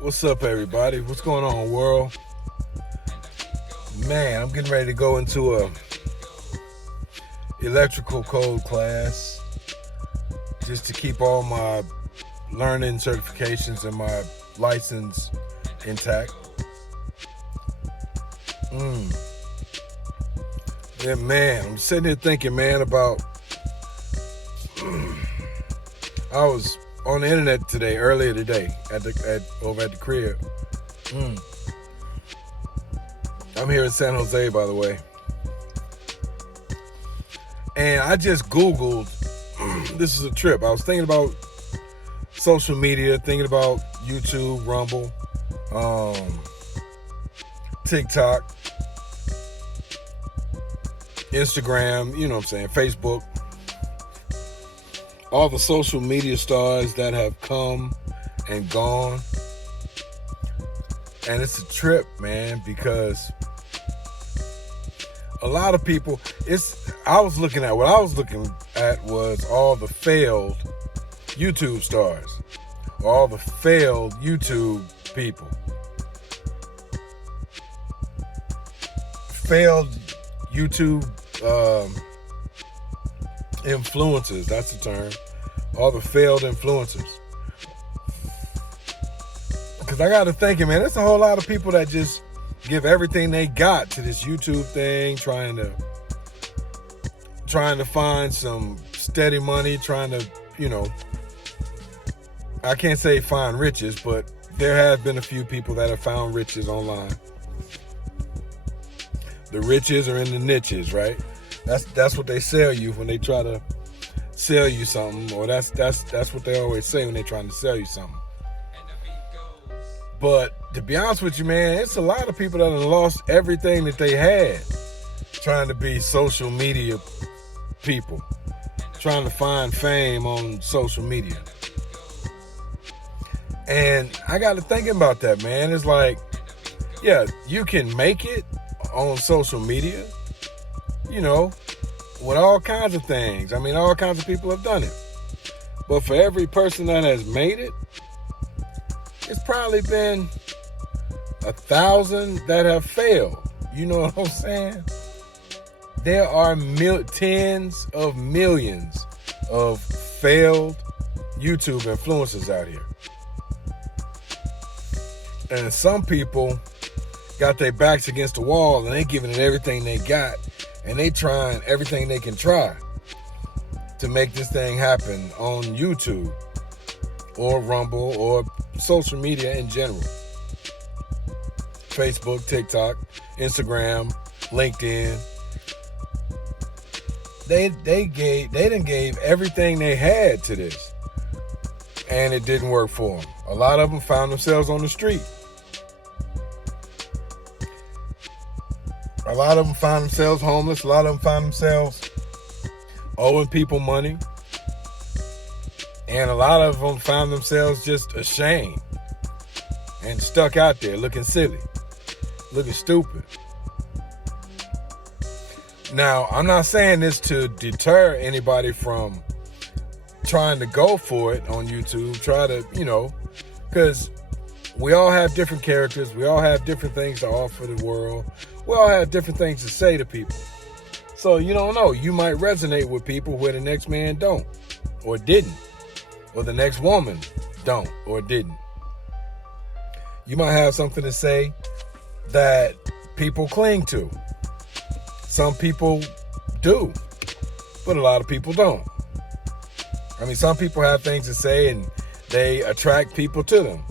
What's up, everybody? What's going on, world? Man, I'm getting ready to go into a electrical code class just to keep all my learning certifications and my license intact. Yeah, man, I'm sitting here thinking, man, about I was on the internet earlier today, over at the crib. I'm here in San Jose, by the way. And I just Googled, this is a trip. I was thinking about social media, thinking about YouTube, Rumble, TikTok, Instagram, you know what I'm saying, Facebook. All the social media stars that have come and gone. And it's a trip, man, because a lot of people, what I was looking at was all the failed YouTube stars, all the failed YouTube people, failed YouTube influencers, that's the term. All the failed influencers. Because I got to thinking, man, there's a whole lot of people that just give everything they got to this YouTube thing, trying to find some steady money, trying to, I can't say find riches, but there have been a few people that have found riches online. The riches are in the niches, right? That's what they sell you when they try to sell you something, or that's what they always say when they're trying to sell you something. But to be honest with you, man, it's a lot of people that have lost everything that they had trying to be social media people, trying to find fame on social media. And I got to thinking about that, man. It's like, yeah, you can make it on social media, with all kinds of things. I mean, all kinds of people have done it. But for every person that has made it, it's probably been 1,000 that have failed. You know what I'm saying? There are tens of millions of failed YouTube influencers out here. And some people got their backs against the wall and they giving it everything they got, and they trying everything they can try to make this thing happen on YouTube or Rumble or social media in general. Facebook, TikTok, Instagram, LinkedIn. They done gave everything they had to this, and it didn't work for them. A lot of them found themselves on the street. A lot of them found themselves homeless. A lot of them found themselves owing people money. And a lot of them found themselves just ashamed and stuck out there looking silly, looking stupid. Now, I'm not saying this to deter anybody from trying to go for it on YouTube. Try to, because we all have different characters. We all have different things to offer the world. We all have different things to say to people. So you don't know. You might resonate with people where the next man don't or didn't. Or the next woman don't or didn't. You might have something to say that people cling to. Some people do, but a lot of people don't. I mean, some people have things to say and they attract people to them.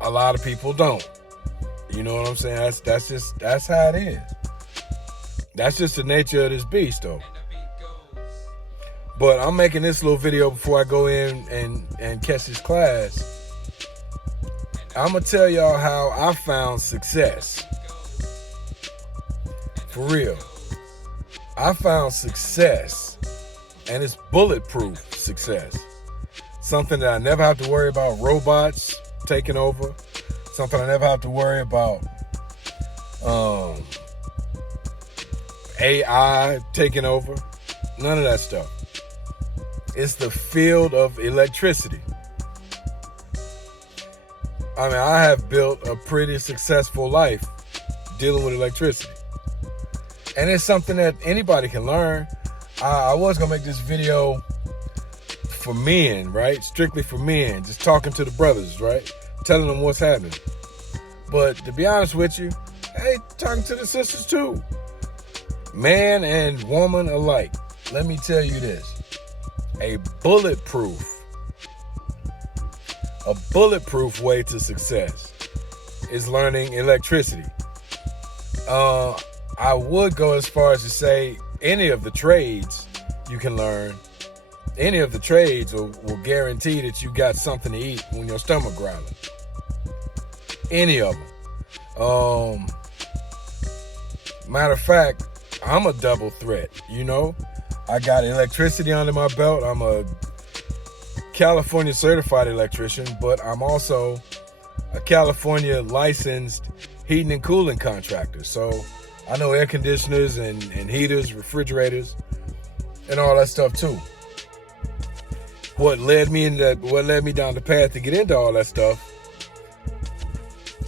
A lot of people don't. You know what I'm saying? That's how it is. That's just the nature of this beast, though. But I'm making this little video before I go in and catch this class. I'm going to tell y'all how I found success. For real. I found success. And it's bulletproof success. Something that I never have to worry about robots taking over. Something I never have to worry about AI taking over. None of that stuff. It's the field of electricity. I mean, I have built a pretty successful life dealing with electricity. And it's something that anybody can learn. I was going to make this video for men, right? Strictly for men. Just talking to the brothers, right? Telling them what's happening. But to be honest with you, hey, talking to the sisters too. Man and woman alike. Let me tell you this. A bulletproof way to success is learning electricity. I would go as far as to say any of the trades you can learn. Any of the trades will guarantee that you got something to eat when your stomach growling. Any of them. Matter of fact, I'm a double threat, you know. I got electricity under my belt. I'm a California certified electrician, but I'm also a California licensed heating and cooling contractor. So I know air conditioners and heaters, refrigerators, and all that stuff too. What led me down the path to get into all that stuff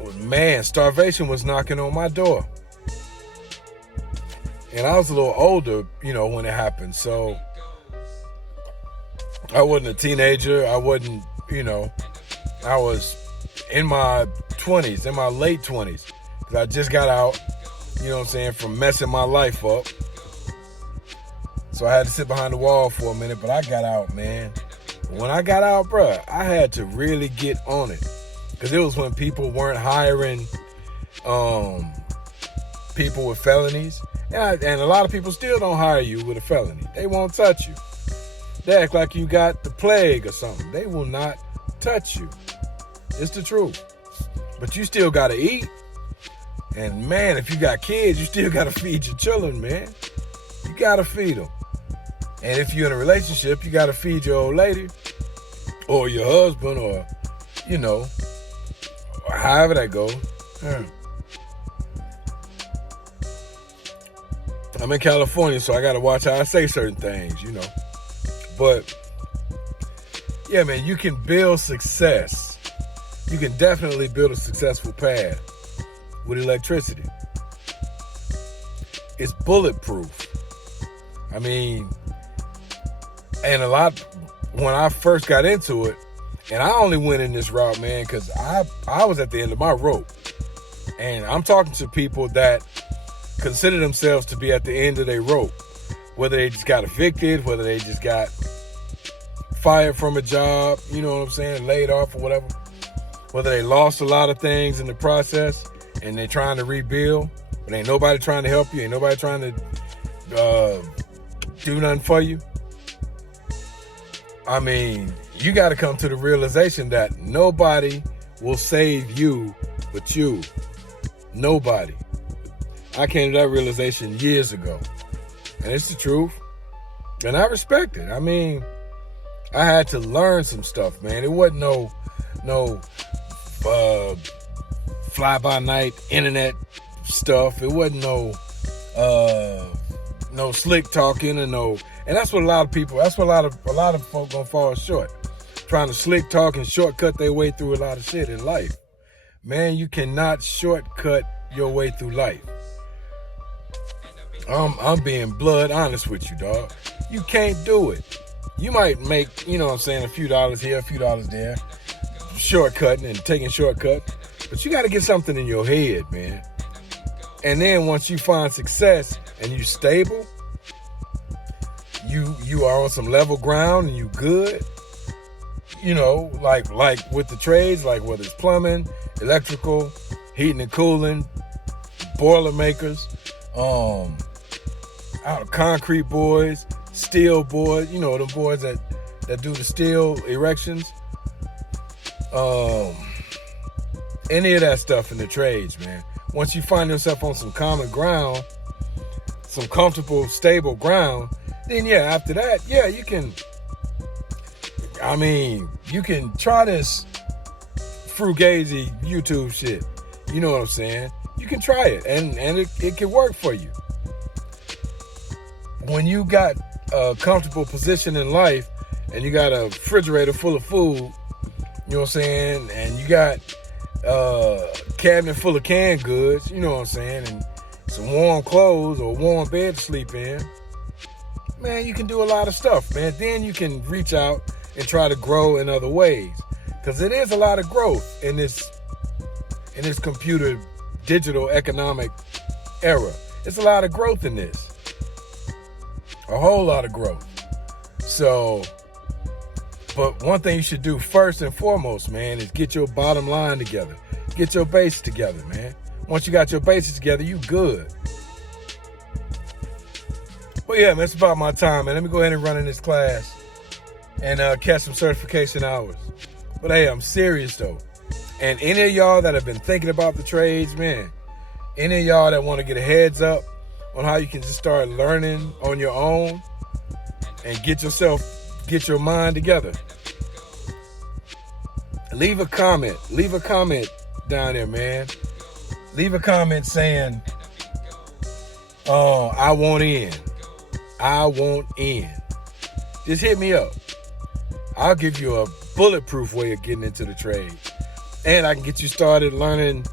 was, man, starvation was knocking on my door. And I was a little older, you know, when it happened. So I wasn't a teenager. I wasn't, you know, I was in my 20s, in my late 20s. Because I just got out, you know what I'm saying, from messing my life up. So I had to sit behind the wall for a minute, but I got out, man. When I got out, bruh, I had to really get on it. Because it was when people weren't hiring people with felonies. And a lot of people still don't hire you with a felony. They won't touch you. They act like you got the plague or something. They will not touch you. It's the truth. But you still got to eat. And man, if you got kids, you still got to feed your children, man. You got to feed them. And if you're in a relationship, you got to feed your old lady or your husband or, you know, or however that goes. I'm in California, so I got to watch how I say certain things, you know. But, yeah, man, you can build success. You can definitely build a successful path with electricity. It's bulletproof. I mean, and when I first got into it, and I only went in this route, man, because I was at the end of my rope. And I'm talking to people that consider themselves to be at the end of their rope. Whether they just got evicted, whether they just got fired from a job, you know what I'm saying, laid off or whatever. Whether they lost a lot of things in the process and they're trying to rebuild, but ain't nobody trying to help you, ain't nobody trying to do nothing for you. I mean, you got to come to the realization that nobody will save you but you. Nobody. I came to that realization years ago. And it's the truth. And I respect it. I mean, I had to learn some stuff, man. It wasn't no fly-by-night internet stuff. It wasn't no slick talking and that's what a lot of folk gonna fall short. Trying to slick talk and shortcut their way through a lot of shit in life. Man, you cannot shortcut your way through life. I'm being blood honest with you, dog. You can't do it. You might make, you know what I'm saying, a few dollars here, a few dollars there, shortcutting and taking shortcuts, but you got to get something in your head, man. And then once you find success and you stable, you are on some level ground and you good, you know, like with the trades, like whether it's plumbing, electrical, heating and cooling, boiler makers, concrete boys, steel boys, you know, the boys that do the steel erections, any of that stuff in the trades, man. Once you find yourself on some common ground, some comfortable, stable ground, then yeah, after that, yeah, you can try this Frugazi YouTube shit. You know what I'm saying? You can try it and it can work for you. When you got a comfortable position in life and you got a refrigerator full of food, you know what I'm saying, and you got cabinet full of canned goods, you know what I'm saying, and some warm clothes or a warm bed to sleep in, man, you can do a lot of stuff, man. Then you can reach out and try to grow in other ways, because it is a lot of growth in this computer digital economic era. It's a lot of growth in this, a whole lot of growth. So, but one thing you should do first and foremost, man, is get your bottom line together. Get your basics together, man. Once you got your basics together, you good. Well, yeah, man, it's about my time, man. Let me go ahead and run in this class and catch some certification hours. But hey, I'm serious though. And any of y'all that have been thinking about the trades, man, any of y'all that want to get a heads up on how you can just start learning on your own and get your mind together, leave a comment down there, man. Leave a comment saying, oh, I want in. Just hit me up. I'll give you a bulletproof way of getting into the trade. And I can get you started learning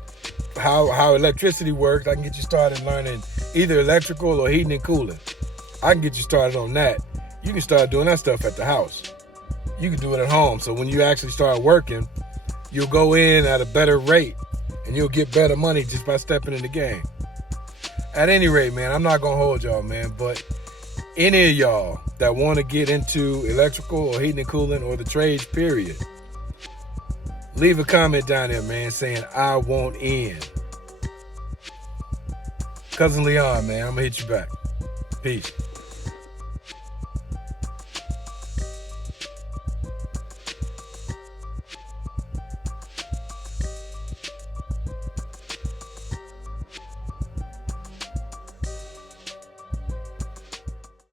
how electricity works. I can get you started learning either electrical or heating and cooling. I can get you started on that. You can start doing that stuff at the house. You can do it at home. So when you actually start working, you'll go in at a better rate and you'll get better money just by stepping in the game. At any rate, man, I'm not going to hold y'all, man, but any of y'all that want to get into electrical or heating and cooling or the trades, period, leave a comment down there, man, saying, I want in. Cousin Leon, man, I'm going to hit you back. Peace.